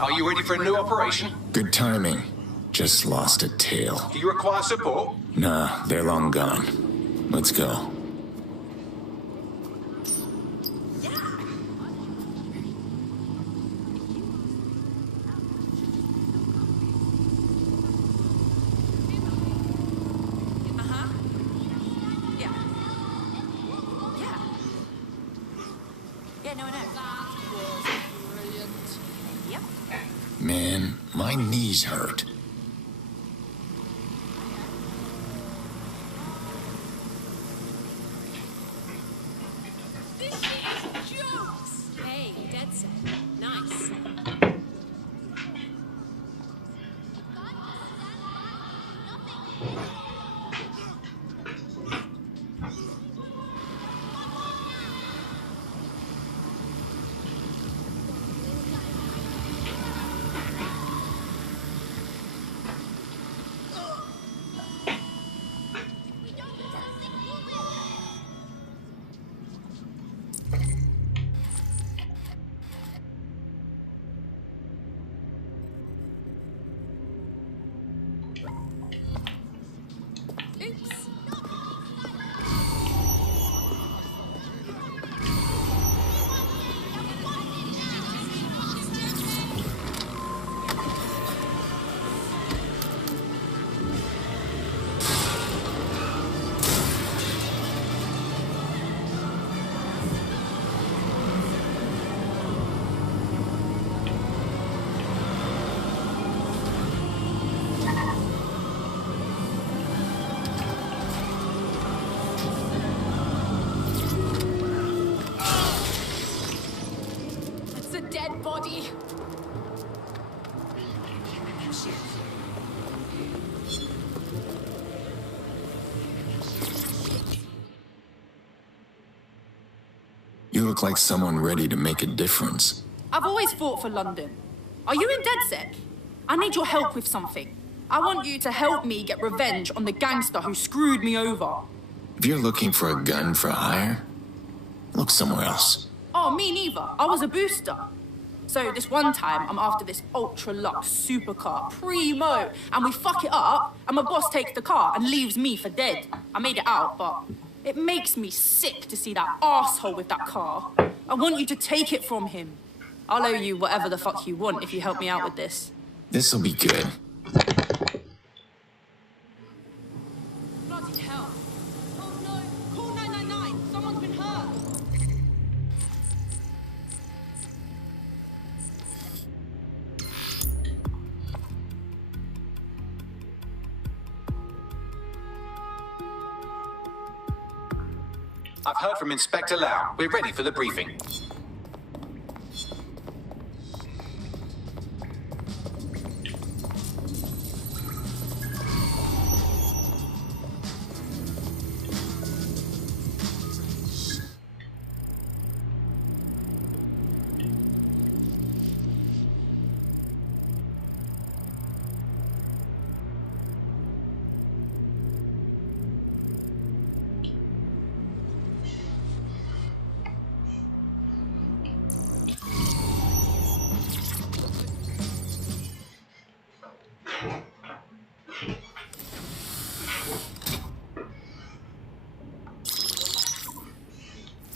Are you ready for a new operation? Good timing. Just lost a tail. Do you require support? Nah, they're long gone. Let's go. Man, my knees hurt. This is jokes! Hey, dead set. Nice. Dead body. You look like someone ready to make a difference. I've always fought for London. Are you in DedSec? I need your help with something. I want you to help me get revenge on the gangster who screwed me over. If you're looking for a gun for hire, look somewhere else. Oh, me neither. I was a booster. So this one time, I'm after this ultra-luxe supercar, primo, and we fuck it up, and my boss takes the car and leaves me for dead. I made it out, but it makes me sick to see that asshole with that car. I want you to take it from him. I'll owe you whatever the fuck you want if you help me out with this. This'll be good. Bloody hell. Oh no, call 999. Someone's been hurt. I've heard from Inspector Lau. We're ready for the briefing.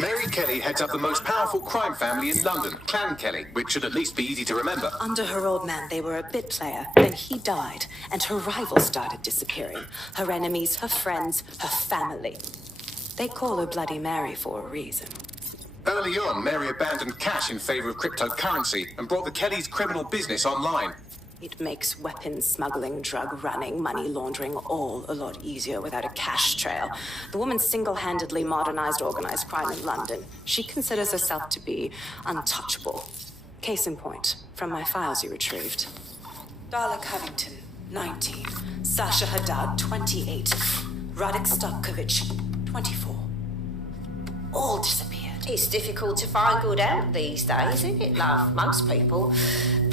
Mary Kelly heads up the most powerful crime family in London, Clan Kelly, which should at least be easy to remember. Under her old man, they were a bit player. Then he died, and her rivals started disappearing. Her enemies, her friends, her family. They call her Bloody Mary for a reason. Early on, Mary abandoned cash in favor of cryptocurrency and brought the Kellys' criminal business online. It makes weapons smuggling, drug running, money laundering all a lot easier without a cash trail. The woman single-handedly modernized organized crime in London. She considers herself to be untouchable. Case in point, from my files you retrieved. Darla Covington, 19. Sasha Haddad, 28. Radek Stokovich, 24. All disappeared. It's difficult to find good help these days, isn't it, love? Most people,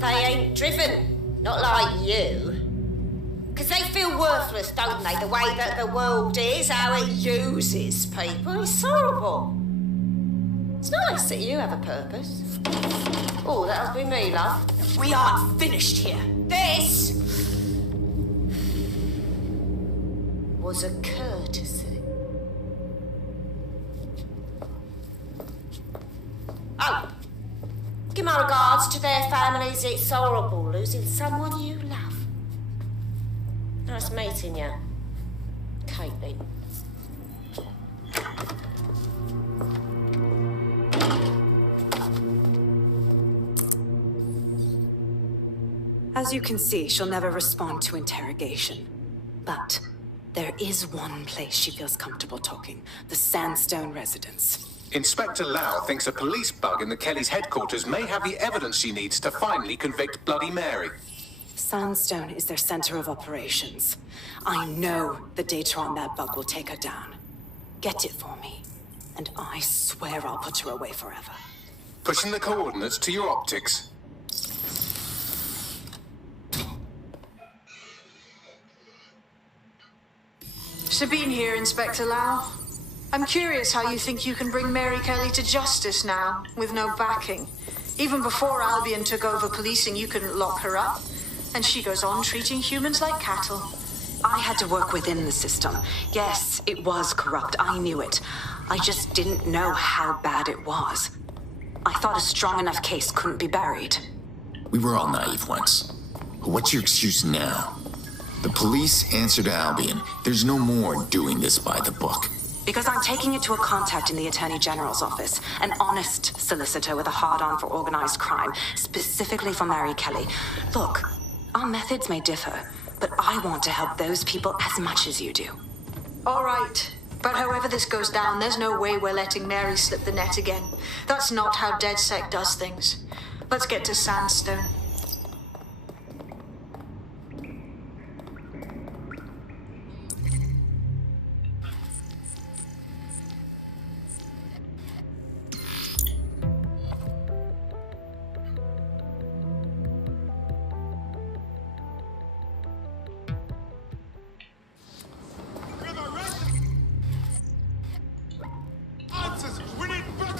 they ain't driven. Not like you. Because they feel worthless, don't they? The way that the world is, how it uses people. It's horrible. It's nice that you have a purpose. Oh, that'll be me, love. We aren't finished here. This was a courtesy. Oh, give my regards to their families. It's horrible losing someone you love. Nice meeting you, Caitlin. As you can see, she'll never respond to interrogation. But there is one place she feels comfortable talking, the Sandstone residence. Inspector Lau thinks a police bug in the Kellys' headquarters may have the evidence she needs to finally convict Bloody Mary. Sandstone is their center of operations. I know the data on that bug will take her down. Get it for me, and I swear I'll put her away forever. Pushing the coordinates to your optics. Sabine here, Inspector Lau. I'm curious how you think you can bring Mary Kelly to justice now, with no backing. Even before Albion took over policing, you couldn't lock her up. And she goes on treating humans like cattle. I had to work within the system. Yes, it was corrupt. I knew it. I just didn't know how bad it was. I thought a strong enough case couldn't be buried. We were all naive once. But what's your excuse now? The police answer to Albion. There's no more doing this by the book. Because I'm taking it to a contact in the Attorney General's office. An honest solicitor with a hard-on for organized crime, specifically for Mary Kelly. Look, our methods may differ, but I want to help those people as much as you do. All right. But however this goes down, there's no way we're letting Mary slip the net again. That's not how DedSec does things. Let's get to Sandstone.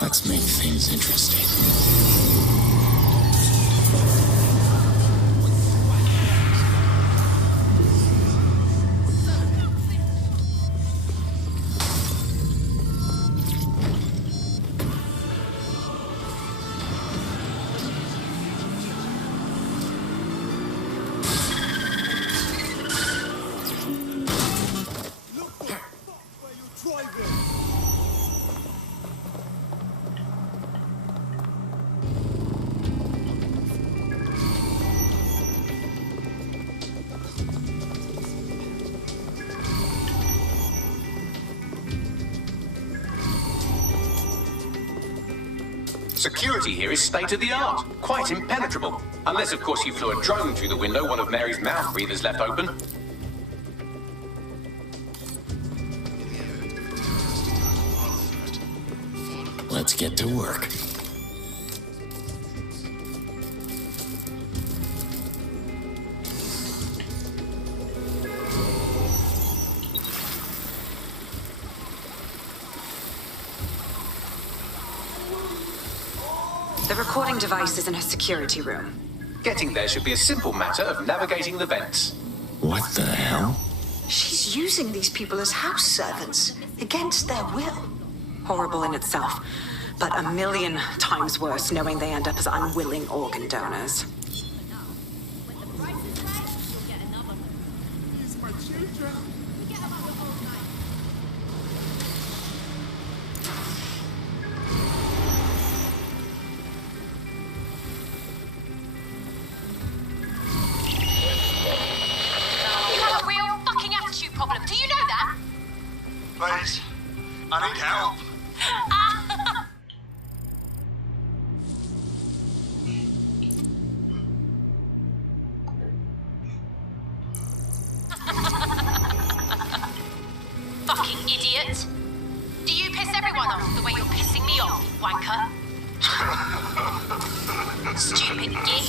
Let's make things interesting. Security here is state-of-the-art, quite impenetrable. Unless, of course, you flew a drone through the window one of Mary's mouth breathers left open. Let's get to work. The recording device is in her security room. Getting there should be a simple matter of navigating the vents. What the hell? She's using these people as house servants, against their will. Horrible in itself, but a million times worse knowing they end up as unwilling organ donors. When the price is right, you'll get another one. These my children. Forget about the whole night. You have a real fucking attitude problem. Do you know that? Please, I need help. Fucking idiot. Do you piss everyone off the way you're pissing me off, wanker? Stupid git.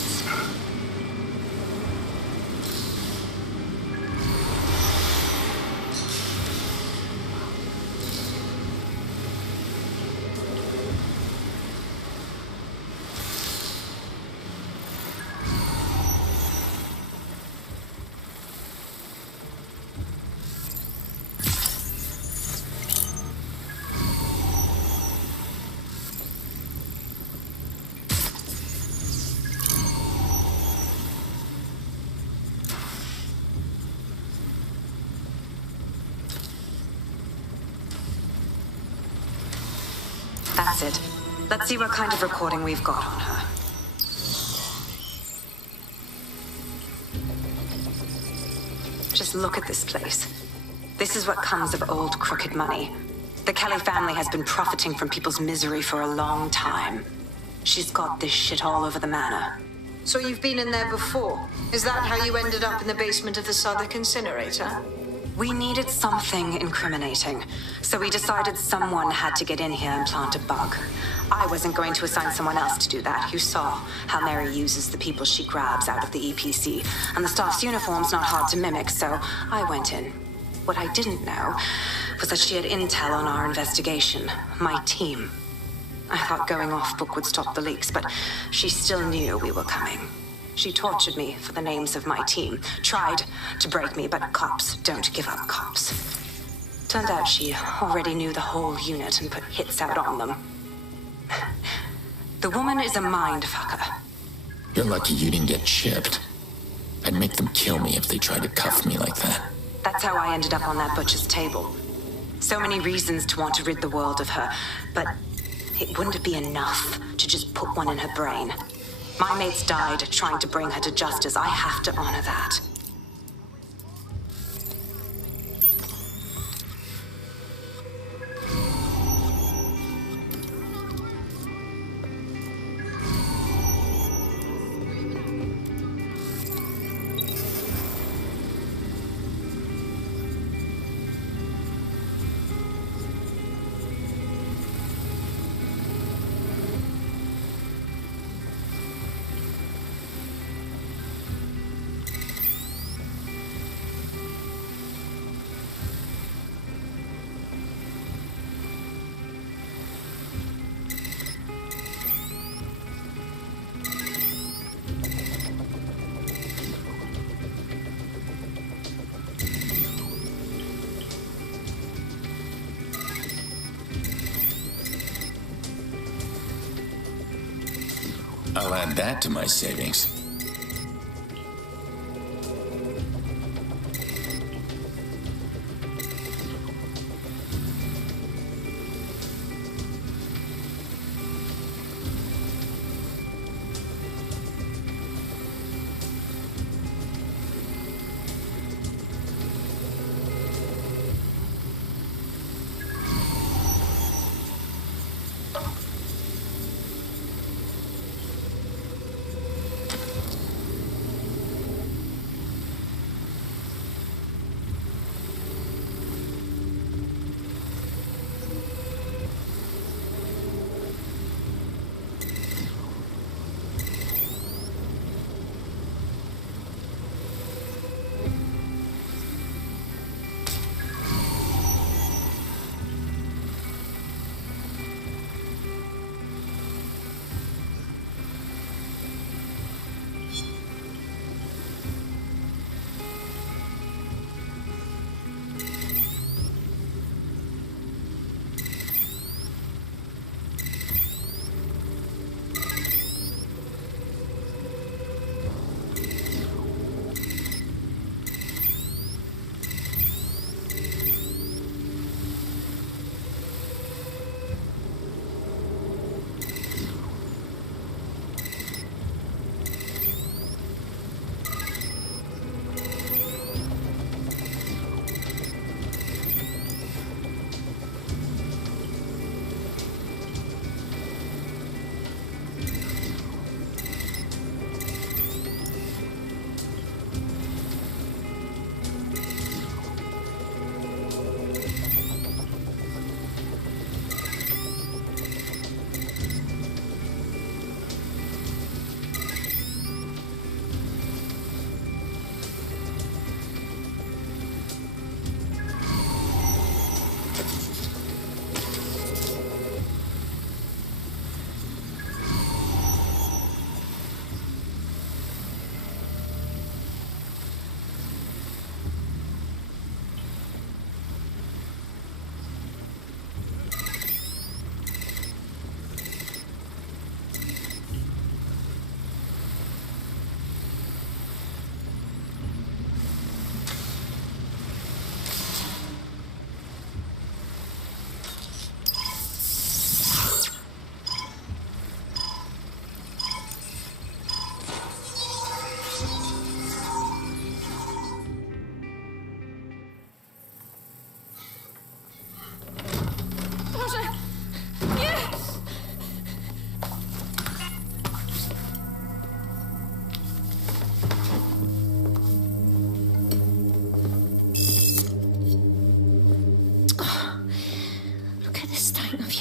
That's it. Let's see what kind of recording we've got on her. Just look at this place. This is what comes of old crooked money. The Kelly family has been profiting from people's misery for a long time. She's got this shit all over the manor. So you've been in there before? Is that how you ended up in the basement of the Southwark incinerator? We needed something incriminating, so we decided someone had to get in here and plant a bug. I wasn't going to assign someone else to do that. You saw how Mary uses the people she grabs out of the EPC, and the staff's uniform's not hard to mimic, so I went in. What I didn't know was that she had intel on our investigation, my team. I thought going off book would stop the leaks, but she still knew we were coming. She tortured me for the names of my team, tried to break me, but cops don't give up cops. Turned out she already knew the whole unit and put hits out on them. The woman is a mind fucker. You're lucky you didn't get chipped. I'd make them kill me if they tried to cuff me like that. That's how I ended up on that butcher's table. So many reasons to want to rid the world of her, but it wouldn't be enough to just put one in her brain. My mates died trying to bring her to justice. I have to honor that. I'll add that to my savings.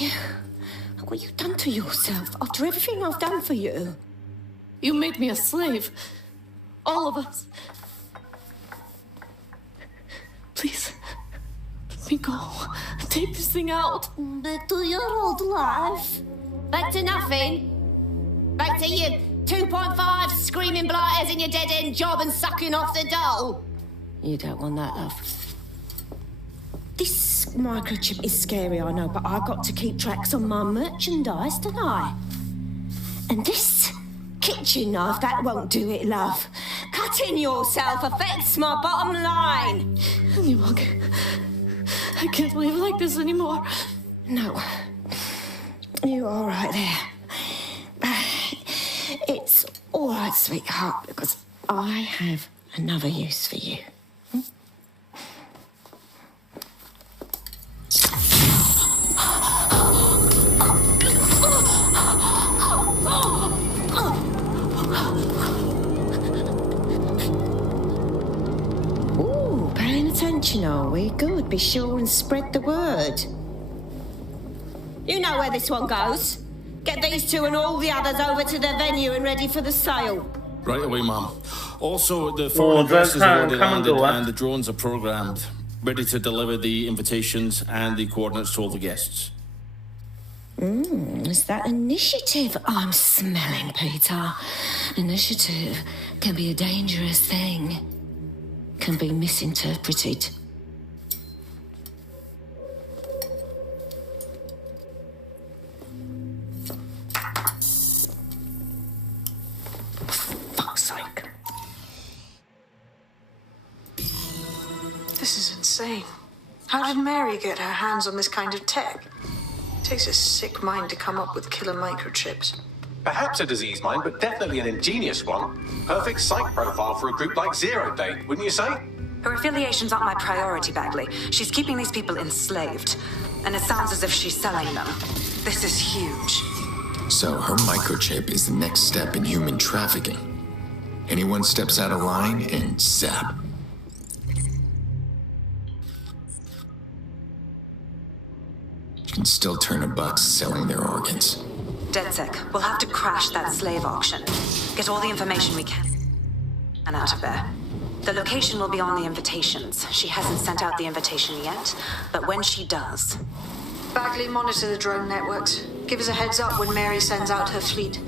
you? Look what you've done to yourself after everything I've done for you. You made me a slave. All of us. Please, let me go. Take this thing out. Back to your old life. Back to nothing. Back to you 2.5 screaming blighters in your dead-end job and sucking off the doll. You don't want that, love. This microchip is scary, I know, but I got to keep tracks on my merchandise, don't I? And this kitchen knife, that won't do it, love. Cutting yourself affects my bottom line. You won't. I can't live like this anymore. No. You're all right there. It's all right, sweetheart, because I have another use for you. Ooh, paying attention, are we? Good. Be sure and spread the word. You know where this one goes. Get these two and all the others over to the venue and ready for the sale. Right away, Mum. Also, the foreign investors have already landed and the drones are programmed, ready to deliver the invitations and the coordinates to all the guests. Is that initiative I'm smelling, Peter? Initiative can be a dangerous thing. Can be misinterpreted. Fuck's sake. This is insane. How did Mary get her hands on this kind of tech? Takes a sick mind to come up with killer microchips. Perhaps a diseased mind, but definitely an ingenious one. Perfect psych profile for a group like Zero Day, wouldn't you say? Her affiliations aren't my priority, Bagley. She's keeping these people enslaved. And it sounds as if she's selling them. This is huge. So her microchip is the next step in human trafficking. Anyone steps out of line and zap. You can still turn a buck selling their organs. DedSec, we'll have to crash that slave auction. Get all the information we can and out of there. The location will be on the invitations. She hasn't sent out the invitation yet, but when she does... Bagley, monitor the drone networks. Give us a heads up when Mary sends out her fleet.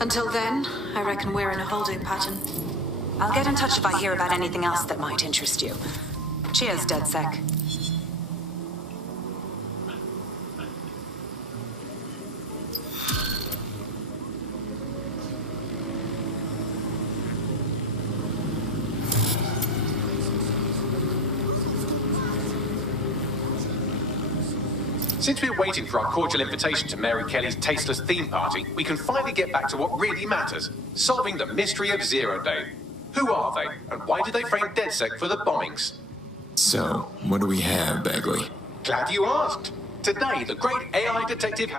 Until then, I reckon we're in a holding pattern. I'll get in touch if I hear about anything else that might interest you. Cheers, DedSec. Since we're waiting for our cordial invitation to Mary Kelly's tasteless theme party, we can finally get back to what really matters, solving the mystery of Zero Day. Who are they, and why did they frame DedSec for the bombings? So, what do we have, Bagley? Glad you asked. Today, the great AI detective...